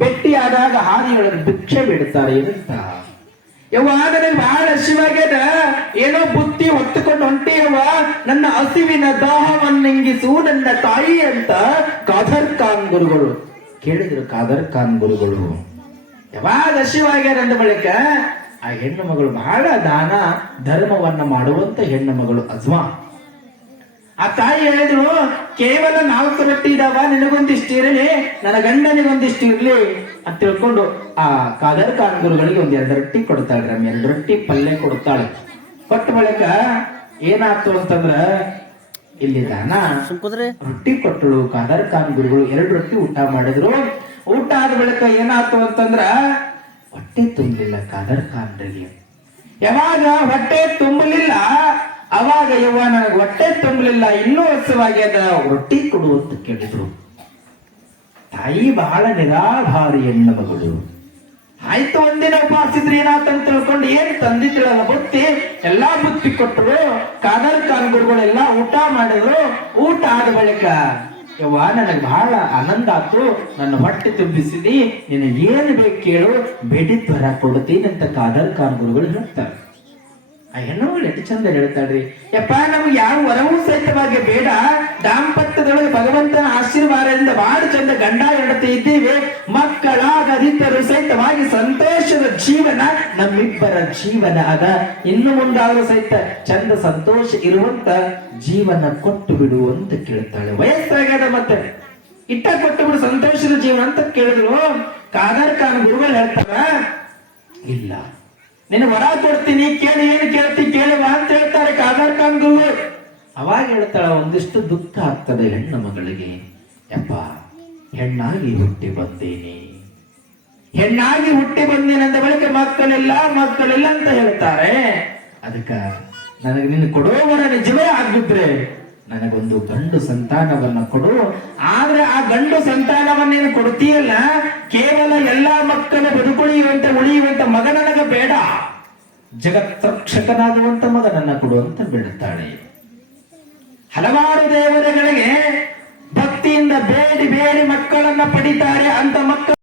ಭೇಟಿಯಾದಾಗ ಹಾದಿಯೊಳಗೆ ಭಿಕ್ಷೆ ಬಿಡ್ತಾರೆ ಅಂತ. ಯವ್ವ ನನಗೆ ಬಹಳ ಹಸಿವಾಗ್ಯದ, ಏನೋ ಬುತ್ತಿ ಹೊತ್ತುಕೊಂಡು ಹೊಂಟಿಯವ್ವ, ನನ್ನ ಹಸಿವಿನ ದಾಹವನ್ನಿಂಗಿಸು ನನ್ನ ತಾಯಿ ಅಂತ ಖಾದರ್ ಖಾನ್ ಗುರುಗಳು ಕೇಳಿದ್ರು. ಖಾದರ್ ಖಾನ್ ಗುರುಗಳು ಯಾವಾಗ ಹಸಿವಾಗ್ಯಾರ ಅಂದ ಬಳಿಕ ಆ ಹೆಣ್ಣು ಮಗಳು ಬಹಳ ದಾನ ಧರ್ಮವನ್ನ ಮಾಡುವಂತ ಹೆಣ್ಣು ಮಗಳು ಅಜ್ಮಾ. ಆ ತಾಯಿ ಹೇಳಿದ್ರು, ಕೇವಲ 4 ರೊಟ್ಟಿ ಇದಾವ, ನಿನಗೊಂದಿಷ್ಟು ಇರಲಿ, ನನ್ನ ಗಂಡನಿಗೊಂದಿಷ್ಟು ಇರ್ಲಿ ಅಂತ ತಿಳ್ಕೊಂಡು ಆ ಖಾದರ್ ಖಾನ್ ಗುರುಗಳಿಗೆ 2 ರೊಟ್ಟಿ ಕೊಡ್ತಾಳೆ. 2 ರೊಟ್ಟಿ ಪಲ್ಯ ಕೊಡ್ತಾಳೆ. ಕೊಟ್ಟ ಬಳಿಕ ಏನಾಯ್ತು ಅಂತಂದ್ರ ಇಲ್ಲಿ ದಾನ ರೊಟ್ಟಿ ಕೊಟ್ಟಳು. ಖಾದರ್ ಖಾನ್ ಗುರುಗಳು 2 ರೊಟ್ಟಿ ಊಟ ಮಾಡಿದ್ರು. ಊಟ ಆದ ಬಳಿಕ ಏನಾಯ್ತು ಅಂತಂದ್ರ ಹೊಟ್ಟೆ ತುಂಬಲಿಲ್ಲ ಖಾದರ್ ಖಾನ್ರಿಗೆ. ಯಾವಾಗ ಹೊಟ್ಟೆ ತುಂಬಲಿಲ್ಲ ಅವಾಗ ಯವ್ವ ನನಗೆ ಹೊಟ್ಟೆ ತುಂಬಲಿಲ್ಲ, ಇನ್ನೂ ಹಸುವಾಗ್ಯದ, ರೊಟ್ಟಿ ಕೊಡು ಅಂತ ಕೇಳಿದ್ರು. ತಾಯಿ ಬಹಳ ನಿರಾಧಾರಿ ಹೆಣ್ಣು ಮಗಳು. ಆಯ್ತು ಒಂದಿನ ಉಪವಾಸ ಇದ್ರೆ ಏನಾತಂತ ತಿಳ್ಕೊಂಡು ಏನ್ ತಂದಿದ್ರಲ್ಲ ಬುತ್ತಿ ಎಲ್ಲಾ ಬುತ್ತಿ ಕೊಟ್ಟರು. ಖಾದರ್ ಖಾನ್ ಗುರುಗಳೆಲ್ಲ ಊಟ ಮಾಡಿದ್ರು. ಊಟ ಆದ ಬಳಿಕ ಯವ್ವ ನನಗೆ ಬಹಳ ಆನಂದ ಆಯ್ತು, ನನ್ನ ಹೊಟ್ಟೆ ತುಂಬಿಸಿದಿ, ನೀನು ಏನು ಬೇಕು ಕೇಳು, ಬೇಡಿದ್ ವರ ಕೊಡ್ತೀನಿ ಅಂತ ಖಾದರ್ ಖಾನ್ ಗುರುಗಳು ಹೇಳ್ತಾರೆ. ಆ ಹೆಣ್ಣುಗಳು ಎಷ್ಟು ಚಂದ ಹೇಳ್ತಾಳ್ರಿ, ಯಪ್ಪ ನಮ್ಗೆ ಯಾವ ವರವೂ ಸಹಿತವಾಗಿ ಬೇಡ, ದಾಂಪತ್ಯದೊಳಗೆ ಭಗವಂತನ ಆಶೀರ್ವಾದದಿಂದ ಬಹಳ ಚಂದ ಗಂಡ ಹೆಂಡತಿ ಇದ್ದೀವಿ, ಮಕ್ಕಳಾಗದಿದ್ದರೂ ಸಹಿತವಾಗಿ ಸಂತೋಷದ ಜೀವನ ನಮ್ಮಿಬ್ಬರ ಜೀವನ ಅದ, ಇನ್ನು ಮುಂದಾದರೂ ಸಹಿತ ಚಂದ ಸಂತೋಷ ಇರುವಂತ ಜೀವನ ಕೊಟ್ಟು ಬಿಡು ಅಂತ ಕೇಳ್ತಾಳೆ. ವಯಸ್ಸಾಗ್ಯದ ಮತ್ತೆ ಇಟ್ಟ ಕೊಟ್ಟು ಬಿಡು ಸಂತೋಷದ ಜೀವನ ಅಂತ ಕೇಳಿದ್ರು. ಖಾದರ್ ಖಾನ್ ಗುರುಗಳು ಹೇಳ್ತಾರ, ಇಲ್ಲ ನಿನ್ನ ವರ ಕೊಡ್ತೀನಿ, ಕೇಳಿ, ಏನು ಕೇಳ್ತಿ ಕೇಳುವ ಅಂತ ಹೇಳ್ತಾರೆ ಖಾದರ್ ಖಾನ್ ಗುರುಗಳು. ಅವಾಗ ಹೇಳ್ತಾಳ, ಒಂದಿಷ್ಟು ದುಃಖ ಆಗ್ತದೆ ಹೆಣ್ಣು ಮಗಳಿಗೆ, ಯಪ್ಪ ಹೆಣ್ಣಾಗಿ ಹುಟ್ಟಿ ಬಂದೀನಿ, ಹೆಣ್ಣಾಗಿ ಹುಟ್ಟಿ ಬಂದೀನಿ ಅಂದ ಬಳಿಕ ಮಕ್ಕಳಿಲ್ಲ ಅಂತ ಹೇಳ್ತಾರೆ. ಅದಕ್ಕ ನನಗೆ ನಿನ್ನ ಕೊಡೋ ವರ ನಿಜವೇ ಆಗಿದ್ರೆ ನನಗೊಂದು ಗಂಡು ಸಂತಾನವನ್ನ ಕೊಡು. ಆದ್ರೆ ಆ ಗಂಡು ಸಂತಾನವನ್ನೇನು ಕೊಡ್ತೀಯಲ್ಲ, ಕೇವಲ ಎಲ್ಲಾ ಮಕ್ಕಳು ಉಳಿಯುವಂತ ಮಗ ನನಗ ಬೇಡ, ಜಗತ್ರಕ್ಷಕನಾಗುವಂತ ಮಗ ನನ್ನ ಕೊಡು ಅಂತ ಬಿಡುತ್ತಾಳೆ. ಹಲವಾರು ದೇವತೆಗಳಿಗೆ ಭಕ್ತಿಯಿಂದ ಬೇಡಿ ಮಕ್ಕಳನ್ನ ಪಡಿತಾರೆ. ಅಂತ ಮಕ್ಕಳು